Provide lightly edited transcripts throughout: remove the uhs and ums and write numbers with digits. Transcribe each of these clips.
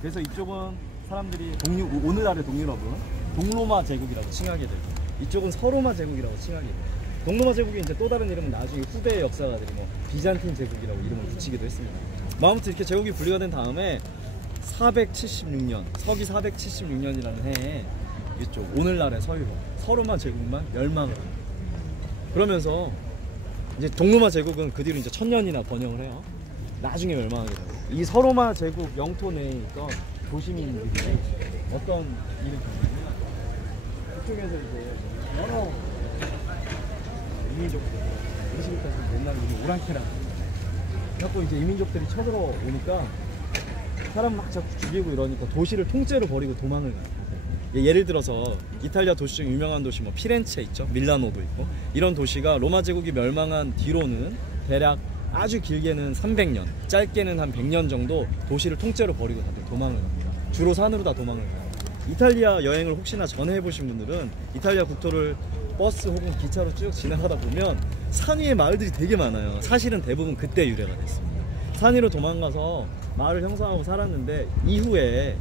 그래서 이쪽은 사람들이 오늘날의 동유럽은 동로마 제국이라고 칭하게 되고, 이쪽은 서로마 제국이라고 칭하게 돼요. 동로마 제국이 이제 또 다른 이름은 나중에 후대의 역사가들이 뭐 비잔틴 제국이라고 이름을 붙이기도 했습니다. 뭐 아무튼 이렇게 제국이 분리가 된 다음에 476년, 서기 476년이라는 해에 이쪽 오늘날의 서로마 제국만 멸망을 합니다. 그러면서 이제 동로마 제국은 그 뒤로 이제 1000년이나 번영을 해요. 나중에 멸망하게 되고, 이 서로마 제국 영토 내에 있던 도시민들이 어떤 일을 겪냐면, 그쪽에서 이제 여러 이민족들, 의식을 따서 맨날 오랑캐라고 자꾸 이제 이민족들이 쳐들어오니까 사람 막 자꾸 죽이고 이러니까 도시를 통째로 버리고 도망을 가요. 예를 들어서 이탈리아 도시 중 유명한 도시 뭐 피렌체 있죠, 밀라노도 있고, 이런 도시가 로마 제국이 멸망한 뒤로는 대략 아주 길게는 300년, 짧게는 한 100년 정도 도시를 통째로 버리고 다들 도망을 갑니다. 주로 산으로 다 도망을 가요. 이탈리아 여행을 혹시나 전에 해보신 분들은 이탈리아 국토를 버스 혹은 기차로 쭉 지나가다 보면 산 위에 마을들이 되게 많아요. 사실은 대부분 그때 유래가 됐습니다. 산 위로 도망가서 마을을 형성하고 살았는데, 이후에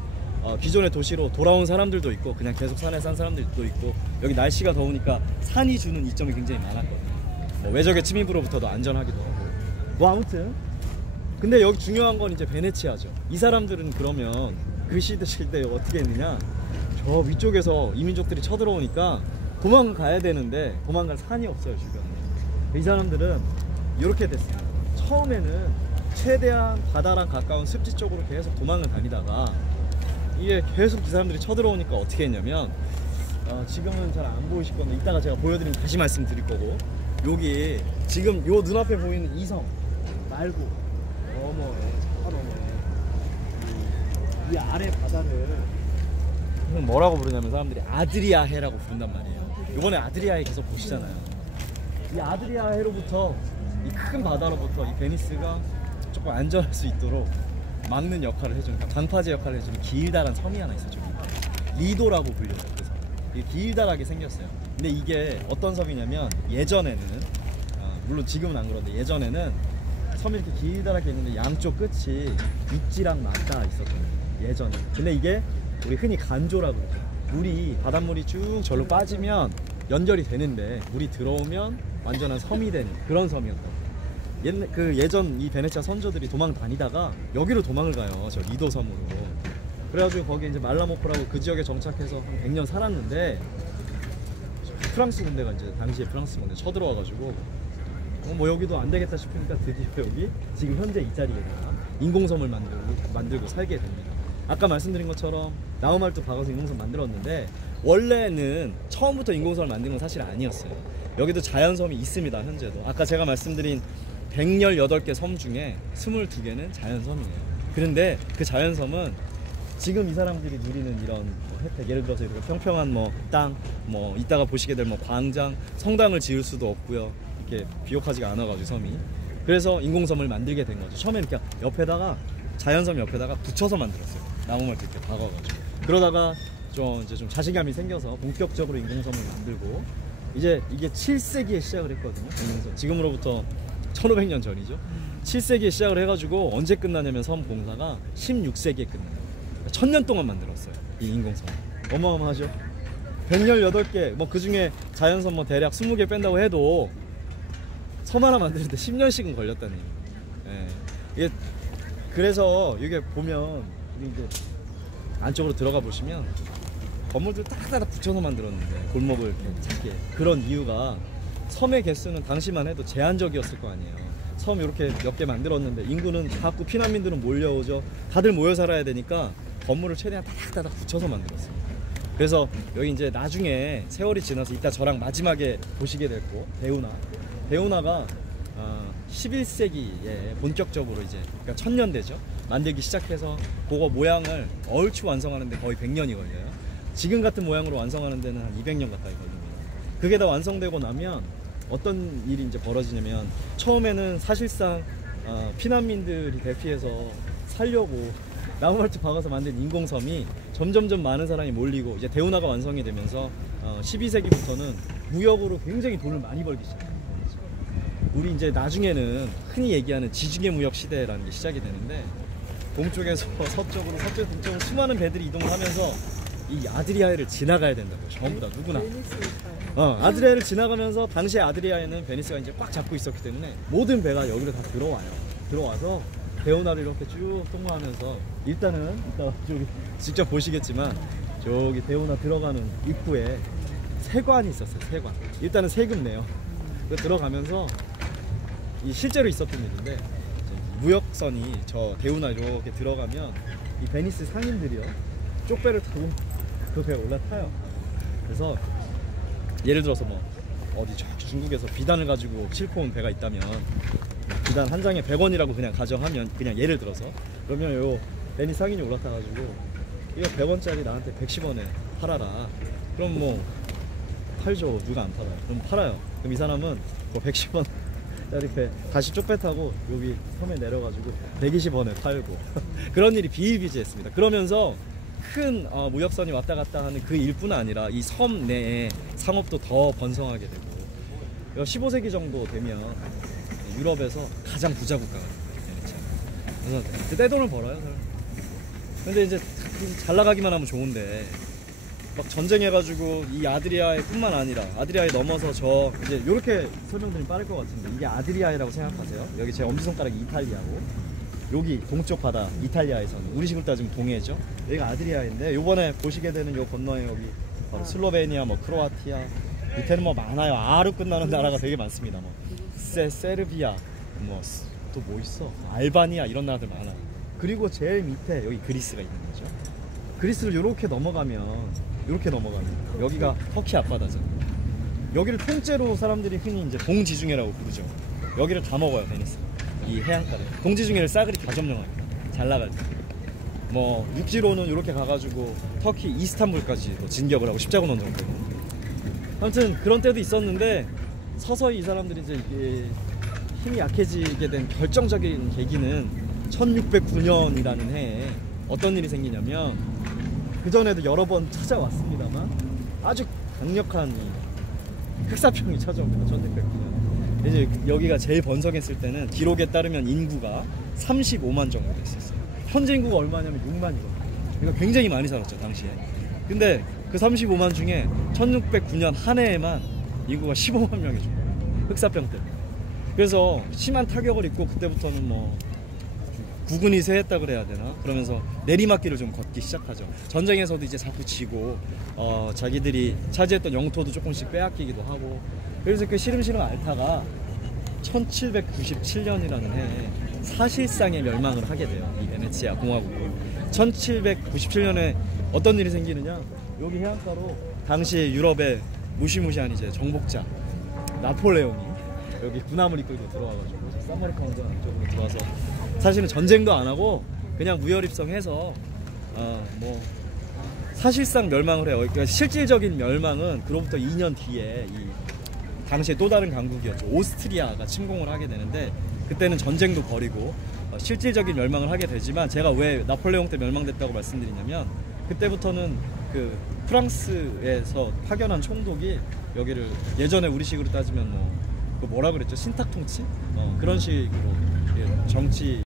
기존의 도시로 돌아온 사람들도 있고 그냥 계속 산에 산 사람들도 있고, 여기 날씨가 더우니까 산이 주는 이점이 굉장히 많았거든요. 뭐 외적의 침입으로부터도 안전하기도 하고. 뭐 아무튼 근데 여기 중요한 건 이제 베네치아죠. 이 사람들은 그러면 그 시대 어떻게 했느냐, 저 위쪽에서 이민족들이 쳐들어오니까 도망가야 되는데 도망갈 산이 없어요, 주변에. 이 사람들은 이렇게 됐습니다. 처음에는 최대한 바다랑 가까운 습지 쪽으로 계속 도망을 다니다가, 이게 계속 이 사람들이 쳐들어오니까 어떻게 했냐면, 지금은 잘 안 보이실 건데 이따가 제가 보여드리면 다시 말씀드릴 거고, 여기 지금 요 눈앞에 보이는 이 섬 말고 너머에, 저 너머에 이 아래 바다를 뭐라고 부르냐면 사람들이 아드리아해라고 부른단 말이에요. 이번에 아드리아해 계속 보시잖아요. 이 아드리아해로부터, 이 큰 바다로부터 이 베니스가 조금 안전할 수 있도록 막는 역할을 해주는, 방파제 역할을 해주는 길다란 섬이 하나 있어요. 리도라고 불려요. 그래서 이게 길다랗게 생겼어요. 근데 이게 어떤 섬이냐면, 예전에는 물론 지금은 안 그런데 예전에는 섬이 이렇게 길다랗게 있는데 양쪽 끝이 육지랑 맞닿아 있었거든요, 예전에. 근데 이게 우리 흔히 간조라고 그러죠. 물이, 바닷물이 쭉 절로 빠지면 연결이 되는데 물이 들어오면 완전한 섬이 되는 그런 섬이었거든요. 예전 이 베네치아 선조들이 도망 다니다가 여기로 도망을 가요, 저 리도 섬으로. 그래가지고 거기 이제 말라모코라고 그 지역에 정착해서 한 100년 살았는데, 프랑스 군대가 이제 당시에 프랑스 군대 쳐들어와가지고 뭐 여기도 안 되겠다 싶으니까 드디어 여기 지금 현재 이 자리에다가 인공섬을 만들고 살게 됩니다. 아까 말씀드린 것처럼 나우말투 박아서 인공섬 만들었는데, 원래는 처음부터 인공섬을 만든 건 사실 아니었어요. 여기도 자연섬이 있습니다, 현재도. 아까 제가 말씀드린 118개 섬 중에 22개는 자연섬이에요. 그런데 그 자연섬은 지금 이 사람들이 누리는 이런 혜택, 예를 들어서 이렇게 평평한 땅, 이따가 보시게 될 광장, 성당을 지을 수도 없고요. 이렇게 비옥하지가 않아가지고 섬이. 그래서 인공섬을 만들게 된 거죠. 처음에 이렇게 옆에다가, 자연섬 옆에다가 붙여서 만들었어요. 나무만 이렇게 박아가지고. 그러다가 이제 좀 자신감이 생겨서 본격적으로 인공섬을 만들고, 이제 이게 7세기에 시작을 했거든요. 인공섬. 지금으로부터 1500년 전이죠. 7세기에 시작을 해가지고 언제 끝나냐면 섬 공사가 16세기에 끝나요. 1000년 동안 만들었어요, 이 인공섬. 어마어마하죠. 118개, 그 중에 자연섬 대략 20개 뺀다고 해도 섬 하나 만드는데 10년씩은 걸렸다는 얘기예요. 이게 그래서 이게 보면 우리 이제 안쪽으로 들어가 보시면 건물들 딱딱 붙여서 만들었는데, 골목을 이렇게 작게. 그런 이유가 섬의 개수는 당시만 해도 제한적이었을 거 아니에요. 섬 이렇게 몇 개 만들었는데 인구는 자꾸 피난민들은 몰려오죠. 다들 모여 살아야 되니까 건물을 최대한 딱딱 붙여서 만들었어요. 그래서 여기 이제 나중에 세월이 지나서 이따 저랑 마지막에 보시게 될 거, 베우나가 11세기에 본격적으로 이제, 그러니까 1000년 되죠. 만들기 시작해서 그거 모양을 얼추 완성하는데 거의 100년이 걸려요. 지금 같은 모양으로 완성하는 데는 한 200년 가까이 걸립니다. 그게 다 완성되고 나면 어떤 일이 이제 벌어지냐면, 처음에는 사실상 피난민들이 대피해서 살려고 나무말투 박아서 만든 인공섬이 점점점 많은 사람이 몰리고, 이제 데우나가 완성이 되면서 12세기부터는 무역으로 굉장히 돈을 많이 벌기 시작해요. 우리 이제 나중에는 흔히 얘기하는 지중해 무역 시대라는 게 시작이 되는데, 동쪽에서 서쪽으로, 서쪽에서 동쪽으로 수많은 배들이 이동을 하면서 이 아드리아해를 지나가야 된다고. 전부 다 누구나. 아드리아해를 지나가면서 당시에 아드리아해는 베니스가 이제 꽉 잡고 있었기 때문에 모든 배가 여기로 다 들어와요. 들어와서 대운하를 이렇게 쭉 통과하면서 일단은 이따 저기 직접 보시겠지만 저기 대운하 들어가는 입구에 세관이 있었어요. 세관. 일단은 세금 내요. 들어가면서 이 실제로 있었던 일인데 무역선이 저 대운하 이렇게 들어가면 이 베니스 상인들이요 쪽배를 타고 그 배에 올라타요. 그래서 예를 들어서 뭐 어디 중국에서 비단을 가지고 싣고 온 배가 있다면 비단 한 장에 100원이라고 그냥 가정하면, 그냥 예를 들어서, 그러면 요 베니스 상인이 올라타가지고 이거 100원짜리 나한테 110원에 팔아라. 그럼 뭐 팔죠. 누가 안 팔아요? 그럼 팔아요. 그럼 이 사람은 뭐 110원 짜리 배 다시 쪽배 타고 여기 섬에 내려가지고 120원에 팔고 그런 일이 비일비재했습니다. 그러면서 큰 무역선이 왔다 갔다 하는 그 일뿐 아니라 이 섬 내에 상업도 더 번성하게 되고 15세기 정도 되면 유럽에서 가장 부자 국가가 돼요. 그래서 떼돈을 벌어요. 근데 이제 잘 나가기만 하면 좋은데 막 전쟁해가지고 이 아드리아해 뿐만 아니라 아드리아해 넘어서 저 이제 이렇게 설명드리면 빠를 것 같은데 이게 아드리아해라고 생각하세요. 여기 제 엄지손가락이 이탈리아고 여기 동쪽 바다 이탈리아에서는 우리식으로 따지면 동해죠. 여기가 아드리아해인데 요번에 보시게 되는 요 건너에 여기 바로 슬로베니아, 뭐 크로아티아 밑에는 뭐 많아요. 아로 끝나는 나라가 되게 많습니다. 뭐 세르비아, 뭐 또 뭐 있어? 알바니아 이런 나라들 많아요. 그리고 제일 밑에 여기 그리스가 있는 거죠. 그리스를 이렇게 넘어가면 여기가 터키 앞바다죠. 여기를 통째로 사람들이 흔히 이제 동지중해라고 부르죠. 여기를 다 먹어요. 베니스 이 해안가를 동지중해를 싸그리 다 점령합니다. 잘 나갈 때 뭐 육지로는 이렇게 가가지고 터키 이스탄불까지 진격을 하고 십자군 원정도. 아무튼 그런 때도 있었는데 서서히 이 사람들이 이제 이게 힘이 약해지게 된 결정적인 계기는 1609년이라는 해에 어떤 일이 생기냐면 그 전에도 여러 번 찾아왔습니다만 아주 강력한 흑사병이 찾아옵니다. 1609년. 이제 여기가 제일 번성했을 때는 기록에 따르면 인구가 35만 정도 됐었어요. 현재 인구가 얼마냐면 6만이거든요. 그러니까 굉장히 많이 살았죠 당시에. 근데 그 35만 중에 1609년 한 해에만 인구가 15만 명이 죽어요. 흑사병 때문에. 그래서 심한 타격을 입고 그때부터는 뭐 구근이 쇠했다 그래야 되나? 그러면서 내리막길을 좀 걷기 시작하죠. 전쟁에서도 이제 자꾸 지고 자기들이 차지했던 영토도 조금씩 빼앗기기도 하고. 그래서 그 시름시름 앓다가 1797년이라는 해에 사실상의 멸망을 하게 돼요. 이 베네치아 공화국을. 1797년에 어떤 일이 생기느냐? 여기 해안가로 당시 유럽의 무시무시한 이제 정복자 나폴레옹이 여기 군함을 이끌고 들어와가지고 산마르카운드 쪽으로 들어와서 사실은 전쟁도 안 하고 그냥 무혈입성해서 뭐 사실상 멸망을 해요. 그러니까 실질적인 멸망은 그로부터 2년 뒤에 이 당시에 또 다른 강국이었죠. 오스트리아가 침공을 하게 되는데 그때는 전쟁도 벌이고 실질적인 멸망을 하게 되지만 제가 왜 나폴레옹 때 멸망됐다고 말씀드리냐면 그때부터는 그 프랑스에서 파견한 총독이 여기를 예전에 우리식으로 따지면 뭐 뭐라 그랬죠? 신탁통치? 그런 식으로 정치